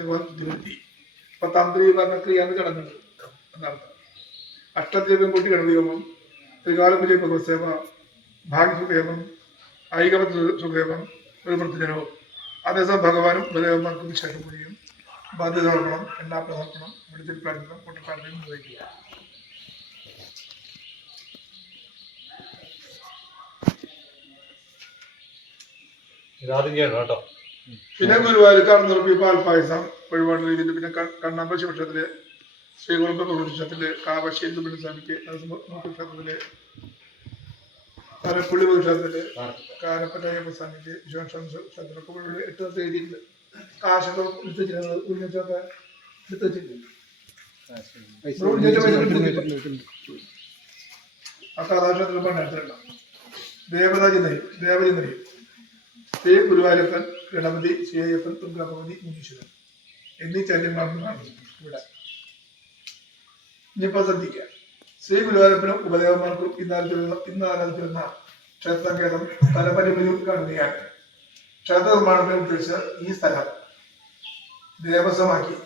ഭഗവാൻ ബുദ്ധിമുട്ടി. അപ്പൊ തന്ത്രി പറഞ്ഞ ചടങ്ങുണ്ട് എന്നർത്ഥം അഷ്ടദ്രവ്യം കൂട്ടി ഗണദീപം ത്രികാലപുരി ഭഗവത്സേവ ഭാഗ്യസുഖേമം ഐകവത് സുഖേമം ഒരു വൃത്തിജനവും അതേസമയം ഭഗവാനും ഉപദേവന്മാർക്കും വിശേഷം പൂജയും ബാധ്യത സമർപ്പണം എല്ലാ പ്രവർത്തനം വെളിച്ചൽ പ്രാർത്ഥന കൂട്ടപ്രാർത്ഥനയും നിർവഹിക്കുക. ഇതാദ്യം കേട്ടോ. പിന്നെ ഗുരുവായൂർ കടന്നുറപ്പി പാൽപ്പായസം വഴിപാട് രീതിയിൽ പിന്നെ കണ്ണാമ്പശി കണ്ണമ്പ ശിവക്ഷേത്രത്തിൽ ശ്രീകുളമ്പ ക്ഷേത്രത്തിൽ കാവശ്ശേരി സുബ്രഹ്മണ്യസ്വാമിക്ക് ക്ഷേത്രത്തിൽ കരപ്പുള്ളി ക്ഷേത്രത്തിൽ കാരപ്പറ്റ അയ്യപ്പ സ്വാമിക്ക് വിശ്വാസം ക്ഷേത്രമൊക്കെ ഇവിടെ എട്ട് ദിവസം കഥാക്ഷേത്രത്തിൽ പണ്ടെടുത്തിട്ടുണ്ടാവും ദേവതാചിന്തരി ദേവചിന്തരി ശ്രീ ഗുരുവായൂരപ്പൻ ഗണപതി ശ്രീയപ്പൻ തുർഗാഭഗവതി മുനീശ്വരൻ എന്നീ ചന്ദ്രന്മാർക്കാണ് ഇവിടെ. ഇനിയിപ്പോ ശ്രദ്ധിക്കുക. ശ്രീ ഗുരുവായൂരപ്പനും ഉപദേവന്മാർക്കും ഇന്നാലത്തിരുന്ന ഇന്ന് ആരാധിച്ചിരുന്ന ക്ഷേത്രസങ്കേതം സ്ഥലപരിമിതി കാണുകയാണ്. ക്ഷേത്ര നിർമ്മാണത്തിന് ഉദ്ദേശിച്ച ഈ സ്ഥലം ദേവസ്വമാക്കി.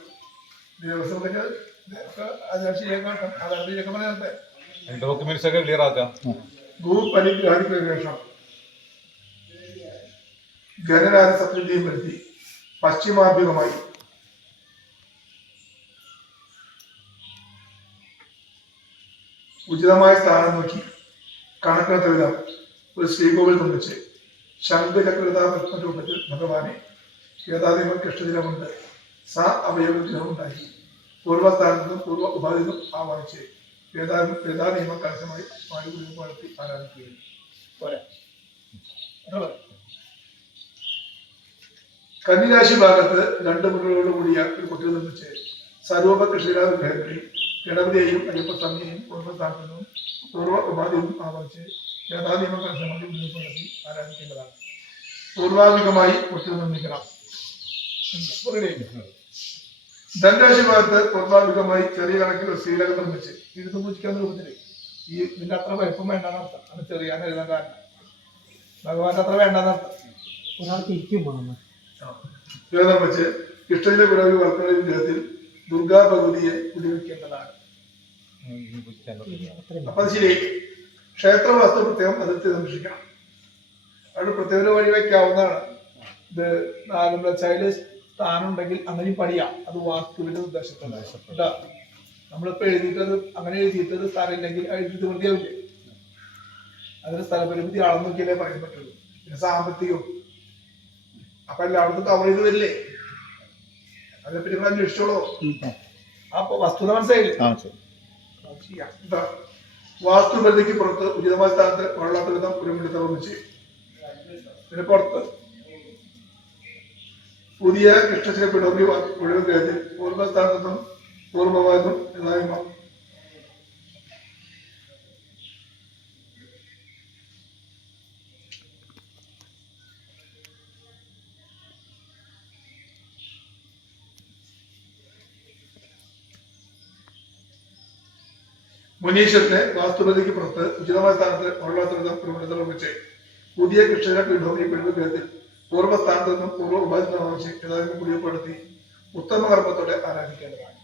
ദേവസ്വത്തിന് ഭൂപരിഗ്രഹത്തിന് ശേഷം ഗണരാജ സപ്തതിയും വരുത്തി പശ്ചിമാഭിമുഖമായി ഉചിതമായ സ്ഥാനം നോക്കി കണക്കിനത്തെ വിധം ഒരു ശ്രീകോവിൽ നിർമ്മിച്ച് ശംഖചക്രതാപത്മ രൂപത്തിൽ ഭഗവാനെ ഏതാദിമ കൃഷ്ണദിനമുണ്ട് സ അവയവ ഗ്രഹമുണ്ടാക്കി പൂർവസ്ഥാനത്തും പൂർവ ഉപാധിന്നും ആവാഹിച്ച് വേദാ വേദാനിയമം കലശമായി പാടുകുടി വളർത്തി ആരാധിക്കുകയും പോരെ. കന്നിരാശി ഭാഗത്ത് രണ്ട് മുറികളോടുകൂടിയ ഒരു കുട്ടി നിർമ്മിച്ച് സർവോപ കൃഷിരാജ് വിഗ്രഹങ്ങളിൽ ഗണപതിയെയും അയ്യപ്പസ്വാമിയെയും പൂർവസ്ഥാനത്തുനിന്നും പൂർവ ഉപാധിയും കലശമായി മുന്നോട്ട് വളർത്തി ആരാധിക്കേണ്ടതാണ്. പൂർവാധികമായി കുട്ടി നിർമ്മിക്കണം. ധനരാശി ഭാഗത്ത് പൂർവാധികമായി ചെറിയ കണക്കിൽ ശ്രീലകം നിർമ്മിച്ച്. ഇരുന്ന് പൂജിക്കാൻ രൂപത്തിൽ ഈ ഇതിന്റെ അത്ര വലിപ്പം വേണ്ടെന്ന് അർത്ഥം. അത് ചെറിയ കാരണം. ഭഗവാന്റെ അത്ര വേണ്ടെന്ന് അർത്ഥം. ഒരാൾക്ക് ഇരിക്കും വേണം വേദം വെച്ച് കൃഷ്ണന്റെ പിറവി വർക്കണ വിഗ്രഹത്തിൽ ദുർഗാ ഭഗവതിയെ കുടിവെക്കേണ്ടതാണ്. അപ്പൊ ശരി. ക്ഷേത്ര വസ്തു പ്രത്യേകം അതിർത്തി സംരക്ഷിക്കണം. അവിടെ പ്രത്യേക വഴി വയ്ക്കാവുന്നതാണ്. ഇത് നാലും ചൈൽഡ് സ്ഥാനം ഉണ്ടെങ്കിൽ അങ്ങനെയും പണിയാം. അത് വാസ്തുവിന്റെ ഉദ്ദേശത്തിലാണ്. നമ്മളിപ്പോ എഴുതിയിട്ടത് അങ്ങനെ എഴുതിയിട്ടത് സ്ഥലമില്ലെങ്കിൽ എഴുതി വൃത്തിയാവില്ലേ? അതിന് സ്ഥലപരിമിതി ആളെന്നൊക്കെയല്ലേ നോക്കിയാലേ പറയാൻ പറ്റുള്ളൂ. പിന്നെ സാമ്പത്തികവും അപ്പൊ എല്ലായിടത്തും കവർ ചെയ്ത് വരില്ലേ? അതിനെപ്പറ്റി നിങ്ങൾ അന്വേഷിച്ചോളൂ. അപ്പൊ വസ്തുത മനസ്സിലായില്ലേ? വാസ്തു പരിധിക്ക് പുറത്ത് ഉചിതമായ സ്ഥാനത്ത് വെള്ളാത്ത വിധം പുരമിടി നിർമ്മിച്ച്. പിന്നെ പുറത്ത് പുതിയ കൃഷ്ണശില പിടവി ഒഴിവുകയത്തിൽ പൂർവസ്ഥാനത്തു നിന്നും പൂർവമായതും യഥായ്മ മുനീശ്വരനെ വാസ്തുപതിക്ക് പുറത്ത് ഉചിതമായ സ്ഥാനത്ത് വെള്ളാത്ത വിധം പുതിയ പുതിയ കൃഷ്ണ പീഠോമി പൂർവ സ്ഥാനത്ത് നിന്നും പൂർവ ഉപാധി യഥാർത്ഥം കുടിയപ്പെടുത്തി ഉത്തമ കർമ്മത്തോടെ ആരാധിക്കേണ്ടതാണ്.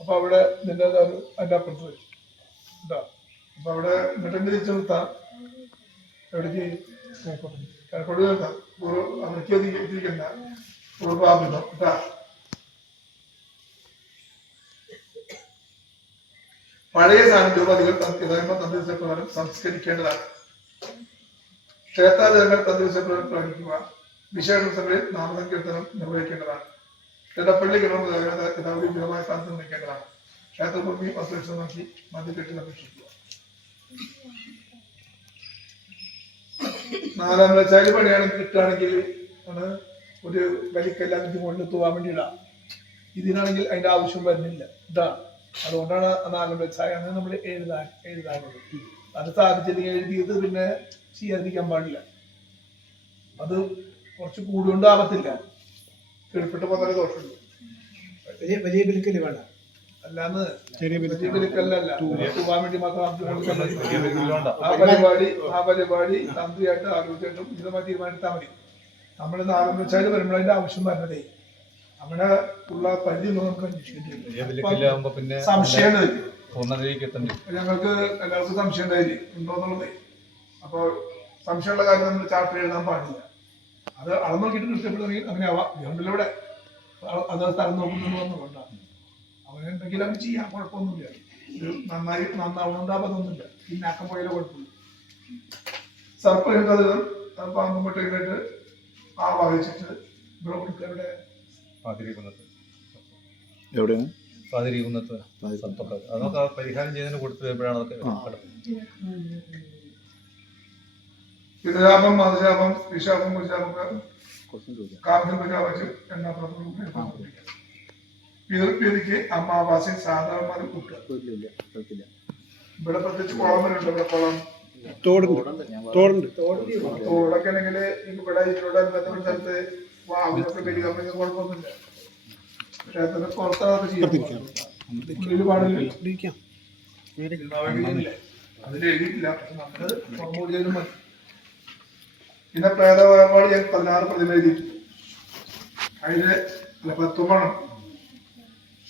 അപ്പൊ അവിടെ നിന്റെ അതിന്റെ അപ്പുറത്ത് വരും. കേട്ടോ അപ്പൊ അവിടെ എന്നിട്ട് തിരിച്ചു നിർത്താം. എവിടേക്ക്? കിഴക്കോട്ട് നിർത്താം പൂർവ അവിടേക്ക് പൂർവാഭിതം കേട്ടാ പഴയ സാന്നിധ്യോപാധികൾ യഥാർത്ഥ തന്ത്രപ്രകാരം സംസ്കരിക്കേണ്ടതാണ്. ക്ഷേത്രാചാരങ്ങൾ തന്ത്രപ്രകാരം പ്രകടിക്കുക വിശേഷങ്ങളിൽ നാമസങ്കീർത്തനം നിർവഹിക്കേണ്ടതാണ്. ഇടപ്പള്ളി കിണർ വിധമായ സ്ഥാനത്ത് നിർമ്മിക്കേണ്ടതാണ്. ക്ഷേത്രഭൂമി വസ്തുനിഷ്ഠമാക്കി മദ്യക്കെട്ടി സംരക്ഷിക്കുക നാലാം വെച്ചാൽ പണിയാണ് കിട്ടുകയാണെങ്കിൽ ആണ് ഒരു വലിക്കല്ലാതിന്റെ മുകളിൽ തൂവാൻ വേണ്ടി ഇടാം ഇതിനാണെങ്കിൽ അതിന്റെ ആവശ്യം വരുന്നില്ല. ഇതാ അതുകൊണ്ടാണ് ആ നാലാം വെച്ചായാണ് നമ്മൾ എഴുതാൻ എഴുതാനുള്ളത് അത് സാധിച്ചില്ലെങ്കിൽ എഴുതിയത് പിന്നെ ചെയ്യാതിരിക്കാൻ പാടില്ല. അത് കുറച്ച് കൂടുകൊണ്ട് ആവത്തില്ല. കീഴ്പ്പെട്ട് പോകുന്ന ദോഷമുള്ളൂ വലിയ വലിയ വിൽക്കൽ വേണ്ട? അല്ലാന്ന് ചെറിയ വലിയ വിലക്കല്ലല്ല. തൂവാൻ വേണ്ടി മാത്രം. ആ പരിപാടി ആ പരിപാടി തന്ത്രിയായിട്ട് ആലോചിച്ചിട്ടും ഉചിതമായി തീരുമാനിച്ചാൽ മതി. നമ്മൾ വെച്ചാൽ വരുമ്പോൾ അതിന്റെ ആവശ്യം വരുന്നതേ അങ്ങനെ ഉള്ള പരിധി നമുക്ക് അന്വേഷിക്കേണ്ടി പിന്നെ സംശയം ഞങ്ങൾക്ക് എല്ലാവർക്കും സംശയം ഉണ്ടായില്ലേ? ഉണ്ടോന്നുള്ളത്. അപ്പൊ സംശയമുള്ള കാര്യം നമ്മൾ ചാർട്ടർ എഴുതാൻ പാടില്ല. അത് അളന്ന് നോക്കിയിട്ട് കൃത്യപ്പെടുന്നെങ്കിൽ അങ്ങനെ ആവാം ഗവൺമെന്റിലൂടെ അത് സ്ഥലം നോക്കുന്നു അവനെന്തെങ്കിലും അവന് ചെയ്യാം കുഴപ്പമൊന്നുമില്ല. ഇത് നന്നായി നന്നാവുന്നുണ്ട് അതൊന്നുമില്ല പിന്നാക്കം പോയാലും കുഴപ്പമില്ല സർപ്പയും കഥകൾ പാമ്പും മുട്ടയിലായിട്ട് ആ വായിച്ചിട്ട് ഇവിടെ കൊടുക്കുക. ഇവിടെ പാതിരി കുന്നത്ത് എവിടെയാണ് പാതിരി കുന്നത്ത് സർപ്പൊക്കെ അതൊക്കെ പരിഹാരം ചെയ്തതിന് കൊടുത്തു വരുമ്പോഴാണ് അതൊക്കെ മധുരാമം വിശാപം കുശാപം കുറച്ചും ചോദിക്കാം. കാർഗിൽ പ്രജാപതി എന്ന പിതൃപ്രീതിക്ക് അമാവാസി സാധാരണ കൂട്ടുക ഇവിടെ പ്രത്യേകിച്ച് കുളം വരുന്നുണ്ട് ഇവിടെ കുളം. തോടുണ്ട്. തോടൊക്കെ ആണെങ്കിൽ ഇവിടെ ഇതിലൂടെ ബന്ധപ്പെട്ട സ്ഥലത്ത് വാവിലൊക്കെ പെരുകാമെങ്കിൽ കുഴപ്പമൊന്നുമില്ല. പക്ഷെ ചെയ്യാം അതിൽ എഴുതിയിട്ടില്ല. പക്ഷെ മതി. പിന്നെ പ്രേതവാടി ഞാൻ പതിനാറ് പ്രതിമ എഴുതിയിട്ടുണ്ട്. പത്തുമണം അല്ല പത്തൊമ്പണം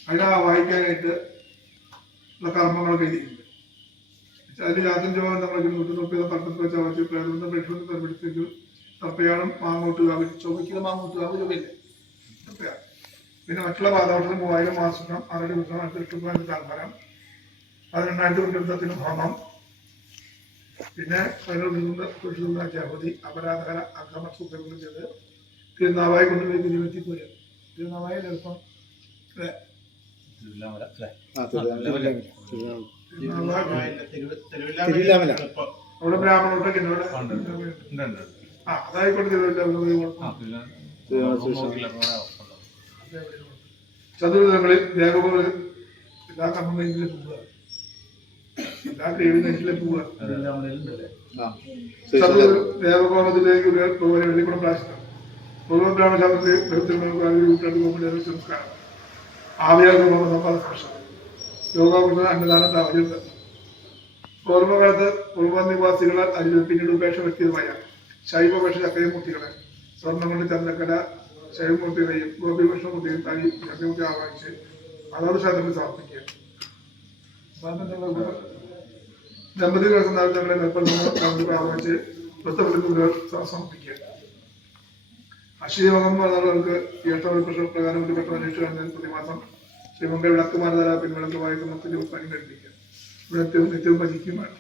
അതിനെ വായിക്കാനായിട്ട് ഉള്ള കർമ്മങ്ങളൊക്കെ എഴുതിയിട്ടുണ്ട്. അതിൽ രാത്രി ജോബം നമ്മളൊക്കെ നൂറ്റി മുപ്പത് പട്ടത്ത് വെച്ച് അവച്ച് പ്രേതബന്ധം പെട്ടെന്ന് തെരഞ്ഞെടുത്തെങ്കിൽ തർപ്പയാണം മാങ്ങോട്ട് കാവ് ചൊവ്വയ്ക്ക് മാങ്ങോട്ട് കാവ് ചൊവ്വയില്ല തപ്പയാണ് പിന്നെ മറ്റുള്ള പാദവർഷം മൂവായിരം മാസം ആറടി ദിവസം അടുത്ത് പോയത് താൽപ്പര്യം പതിനെണ്ണായിരത്തി കുറ്റത്തിന് ഹോമം പിന്നെ പുരുഷനുള്ള ജാപതി അപരാധകര അക്രമ സൂത്രങ്ങൾ ചെയ്ത് തിരുനാവായി കൊണ്ടുപോയി തിരുനാവായി എളുപ്പം തിരുവനന്തപുരം തിരുവനന്തപുരം തിരുനാവായി. തിരുവില്ലാമല. അവിടെ ബ്രാഹ്മണോട്ടൊക്കെ ഉണ്ട്. ചതുർദിനങ്ങളിൽ ദേവകൾ എല്ലാ കർമ്മം കഴിഞ്ഞിട്ട് പോവുക എല്ലാ കഴിഞ്ഞിട്ട് പോവുക ദേവകോണത്തിലേക്ക് പ്രാശനം സംസ്കാരം. സമ്പാദ സ്പർശം. അന്നദാനം നിവാസികളാൽ അരിവ് പിന്നീട് ഉപേക്ഷ വ്യക്തിയുമായ ശൈവപക്ഷ ചക്രമൂർത്തികളെ സ്വർണമണി ചന്ദക്കല ചന്ദ്രക്കല ശൈവമൂർത്തികളെയും ഗോപികൃഷ്ണമൂർത്തിയും തനി ചക്രമൂർത്തി ആവാഹിച്ച് അതാത് ക്ഷേത്രത്തിൽ സമർപ്പിക്കുക. ദമ്പതികൾ തങ്ങളെ നിർബന്ധങ്ങൾ ആവാഹിച്ച് വൃത്തപ്രതിമുകൾ സമർപ്പിക്കുക. അശ്വയോഗം പറഞ്ഞവർക്ക് ഏട്ടവൽപക്ഷ പ്രകാരം പെട്ടെന്ന് അന്വേഷിച്ചു പ്രതിമാസം ശിവന്റെ വിളക്ക് മാനതല പിൻവിളക്ക് വായിക്കുന്നതിന്റെ പണി കഴിപ്പിക്കുക നിത്യവും നിത്യവും ഭജിക്കുമാണ്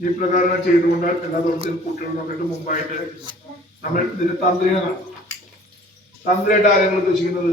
ഈ പ്രകാരം ചെയ്തുകൊണ്ട് എല്ലാ ദിവസവും കുട്ടികൾ നോക്കിയിട്ട് മുമ്പായിട്ട് നമ്മൾ ഇതിന്റെ തന്ത്രി തന്ത്രിയായിട്ട് ആരെങ്കിലും ഉദ്ദേശിക്കുന്നത്?